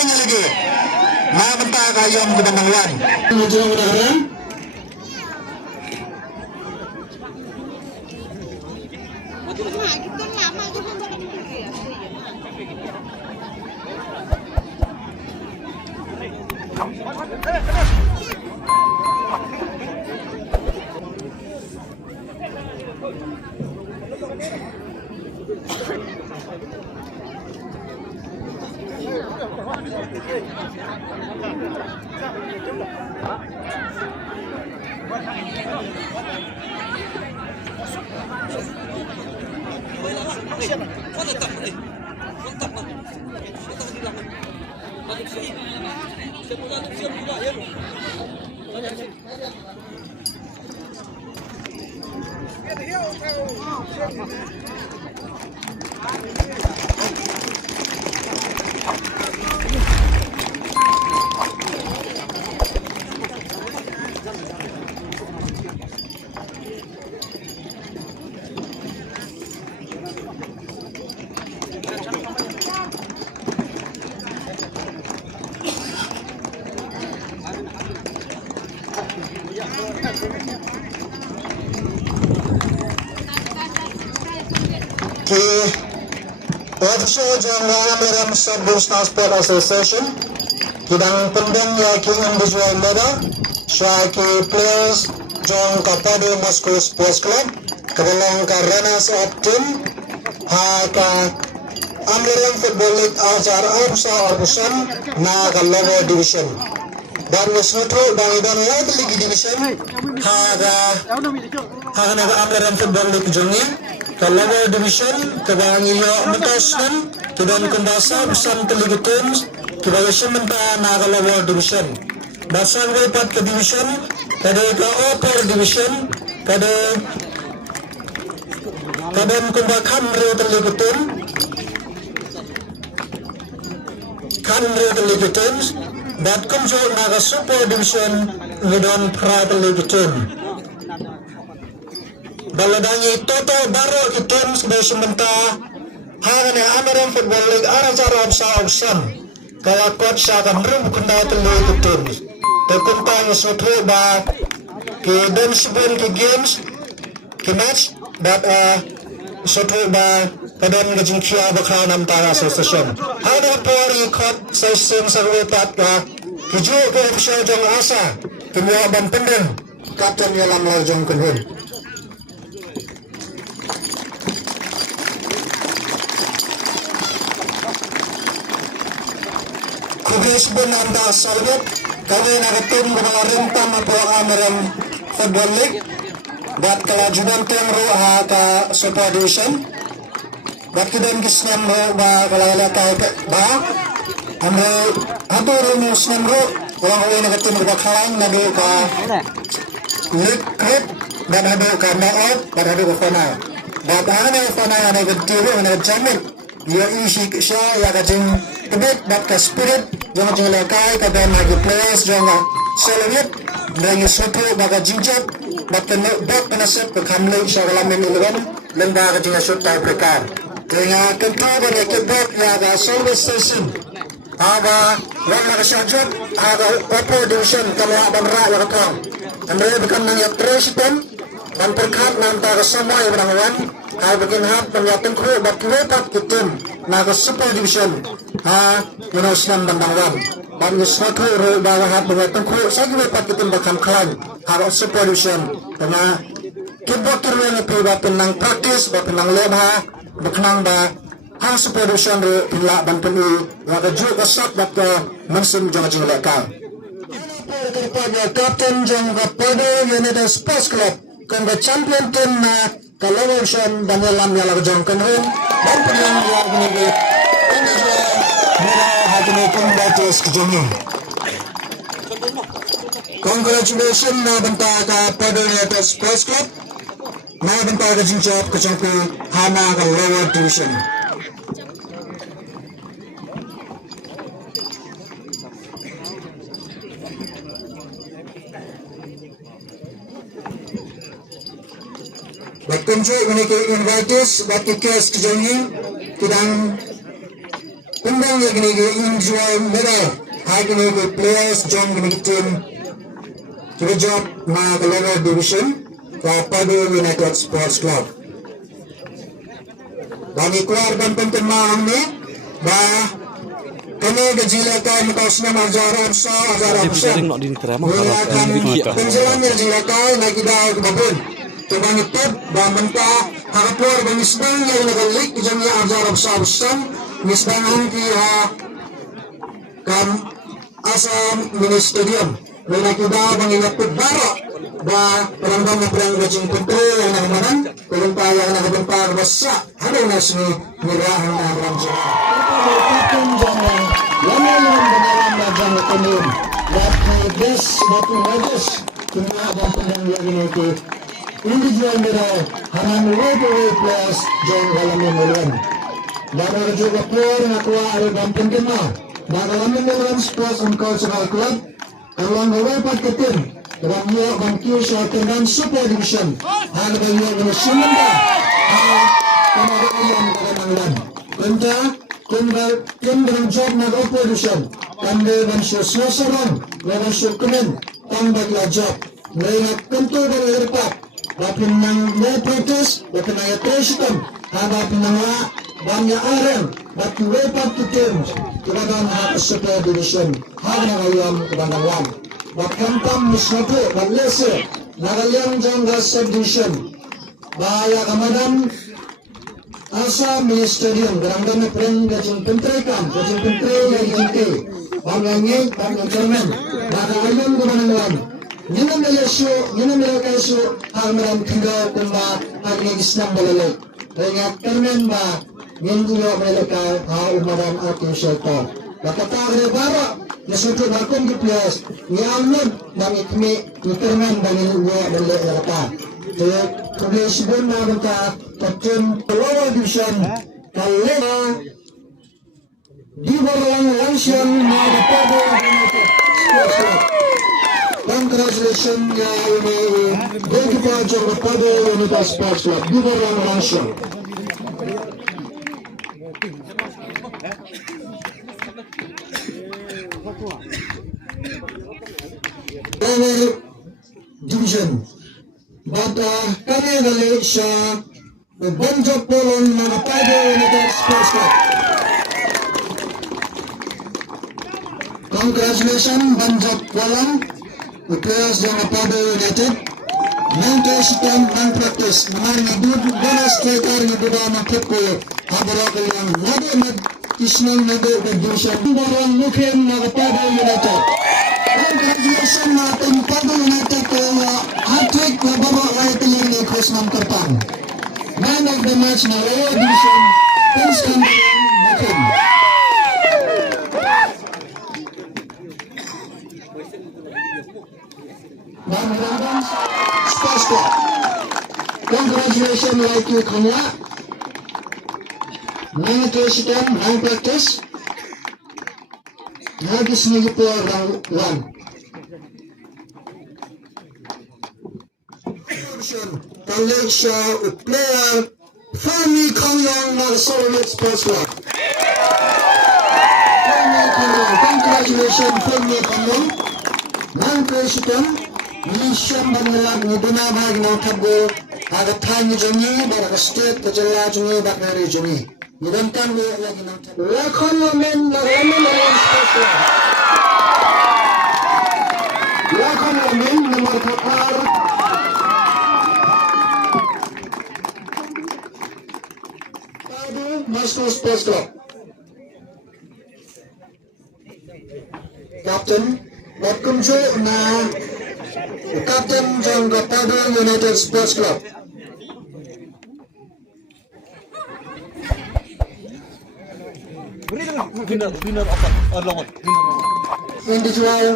Kembalinya lagi. Nah bentar kayong kebenangan. Menuju mudah-mudahan. Official General American Sub Transport Association, Kidang Pendeng Yaki Individual Leader, Shaki Players, John Kapado Moscow Sports Club, Kabalong ka runners up team, Haka American Football League Ajar Arsa Arbusan, Naga Lower Division. Dan Wisnutu dan Idan Light League Division, Haga Naga American Football League Jongi, ke lower division ke bangiyo mentasman ke dan kembasa besan teligutun ke bagian mentah naga lower division basan wepat ke division kade ke upper division kade kadan kumbakan reo teligutun dat kumjo naga super division ngidon pra teligutun Baladangi Toto Baro item sebagai sementara Hagane American Football League Aracara Absa Kalakot sa kamrum kunda telu item Tekuntang sotho ba Ke dan seben ke games Ke match Dat sotho ba Kadan ngejingkia bakal namtara association Hagane Pori Kot Session Sarwepat ka Keju ke official jong asa Kemua ban pendeng Kapten yalam larjong kenhun Kubis benanda salvet kami nagatin mengarinta mapo American Football League bat kelajuan tengro ka Super Division bat kidan kisnam ro ba kalala ka ba amro atur mo snam ro orang uwi nagatin ba kalang nado ka league cup dan ado ka knockout dan ado ka final bat ana final ana gediwe ana jamin yo isi siya ya kajing tebet bat ka spirit jangan lekai kada maju players jangan selewit dan soto baga jinjat bat penasep ke kamle syagala men eleven lemba ka jinga shot tie prekar dengan kentu bane kebet ya ga service station aga wala ka syajat aga upper division kalwa banra ya ka andre bukan nang ya president dan perkat nanta ka samay bangawan ay begin hat penyaten kru bat lepat kitim naga super division Sinam Bandangwan dan Yusratu ro bawa hat penyaten kru sagi lepat kitim bakam klan harus super division karena kibot turun itu ba penang praktis ba penang lebha beknang ba hang super division ro pila ban peni waga ju kasat bat mansim jong jing lekal kedepannya kapten jong Kapado United Sports Club kongga champion tim na Kalawashan dan yalam yalang jongkan hun dan penyang yang menyebut ini juga mula hati pun bagus kejengnya. Congratulations na bentar Kapado United Sports Club na bentar ke jinjab kejengku hana ke lower division. Kunci meniki invites bagi kes kejongi kidang Karandang yang gini enjoy medal. Hai gini players jom gini team kita job na lower division Padu United Sports Club. Bagi keluar dan pentemang ni, bah kami kejilakan kausnya majaran so ajaran besar. Mulakan penjalannya kejilakan lagi dah kebun. Tubang itu dah mentah harapur bengisbang yang negalik jamnya ajaran besar misbangan kia kan asam mini stadium. Mula kita mengingat baru dah perangkat perang rajin putri yang namanan pelempar yang namakan besar ada nasi merah yang ramja. Kita jangan lama benaran majang kemudian dan des batu majus cuma dan pedang yang ini individual merah hanan way plus jangan dalam milian. Dan juga player yang kuat ada dan penggema dan dalam milian sports and cultural club Along the way part ketim Ramya Bangkir Syaratan Super Division Hal banyak menyesuaikan Kemudian kemenangan Kenta Kim dalam job na opposition Kanda mansur suasaran Mansur kemen Tambah job Mereka tentu dari repat Bapin nang protes Bapin nang presiden Bapin nang banyak orang Bapin way part ketim Kemudian hak Super Division Hal yang ayam kebanyakan Bahkan tam misnatu balese nagalyang jangga subdivision bahaya kamadan asa ministerium garanggan pren gajing pentre lagi jinte bangangi bangang cermen nagalyang gumanangan nyina melakasu hamaran tinggal kumba agni gisnam balale rengat cermen ba nyenduyo melaka ha umaran ati syaitan bakatagre bara Nasutu bakong kiplas ni Alnod ng ikmi ni Kerman dan niluwa dan leerata. Kaya progresibon na banta Captain Lower Division kalena di barang langsung magpado congratulations ya ini goalkeeper Jong Pado United Sports Club di barang langsung. Lower Division Bata kami gali sa Banjok Polon mga Pado United Sports Club. Congratulations Banjok Polon players ng Pado United. Nang practice naman na bonus striker na buda ng football habarak lang nag isnang division barang mukhim ng Pado United. Congratulations natin Pado United kaya hat-trick na baba kahit lang ni Chris Namkarpan. Man of the match na Lower Division Prince Campion Mukhim. Bang Sports Club. Congratulations like you Kanya. Nang president, nang practice. Nagis nyo po round 1. College player Fami Kongyong ng Soviet Sports Club. Fami Kongyong, congratulations Fami Kongyong. Nang president, Nisham Banglalag ni Dunabag ng Tabo Agatay ni Johnny, Baraka State, Kajala Johnny, Bakari Johnny. Nidantan mo lagi ng Tabo. Lakon namin na ramen ng Sports Club. Lakon namin na markapar National Sports Club. Captain Batkumjo na Captain Jong Pado United Sports Club. Individual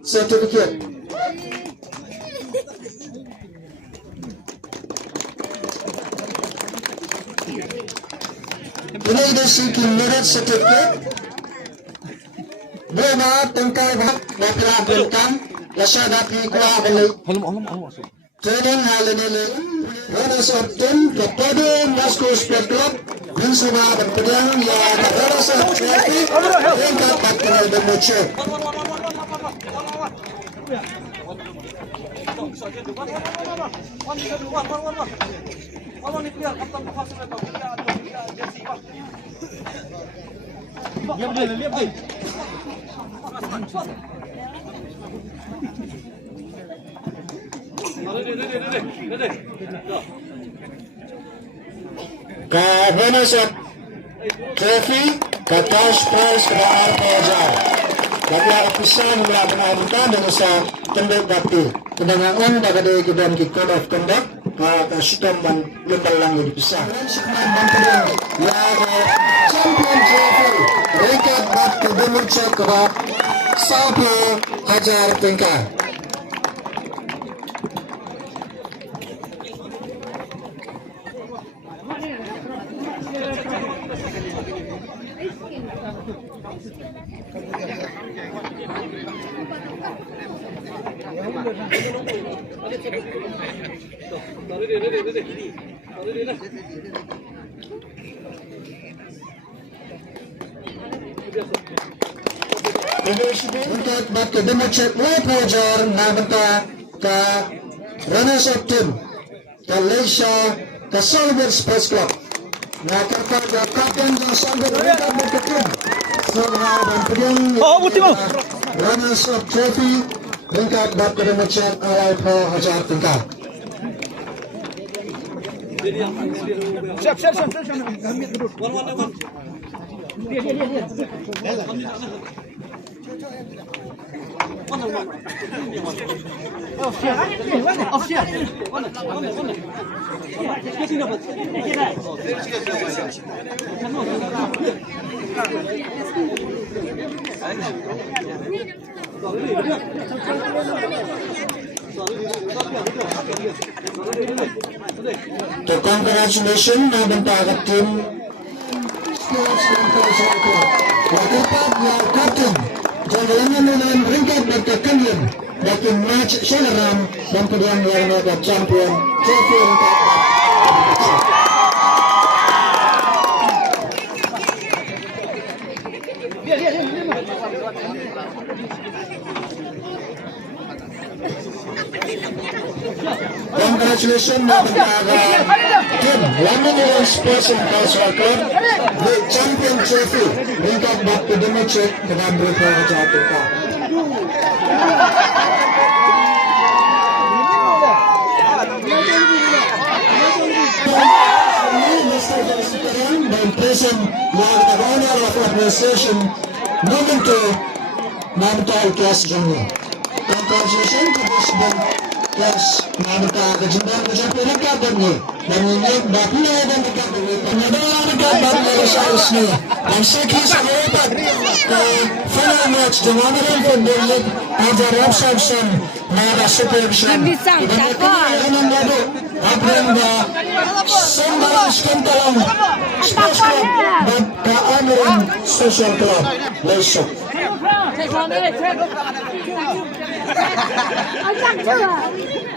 certificate. Pinay seeking merit certificate. Bema tengkai bahak napilabelkan lasa dapi kuah balik. Training hal ini Wana Sabtin kepada Moscow Sport Club bersama dan pedang yang terasa trophy ringkat 40 Demuche. Winners of trophy, cash prize ke Arpoja. Kaya upisan mula penarikan dan sa tendok dapti. Tendangan bagay gidan ki code of conduct ka sitom ban lumbal lang dipisah. Ya champion trophy ringkat 40 Demuche ke 10,000 tingkat. Untuk batu Demuche Arpoja nabenta ke runners up team ke Leisha ke Solver Sports Club. Nah, terkait kapten dan Solver ringkat berketim. Soalnya dan pedang runners up trophy ringkat batu Demuche Arpoja tingkat. Siap. So congratulations nabenta ke tim Sports Club. Dapat ya kapten jangkalan dengan ringkat berkekalian dalam match Shalaram dan pedang yang ada champion trophy ringkat. Congratulations tim London Sports and Cultural Club the champion trophy ringkat 40 Demuche dengan berupa jatuh. Dan present yang owner of administration moving to Namutal Class Junior. Congratulations to President Class Namutal Kejendang Kejapur Akademi dan ini baknya dan Akademi pengadaan Akademi seharusnya dan sekali sahabat ke final match dengan Federal Ajar Absorption Nada Supervision dan yang baru Aprenda Sembang Skentalong Sports Club dan Keamaran Social Club Lesok.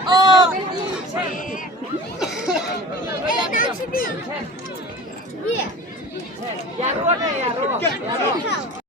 Oh,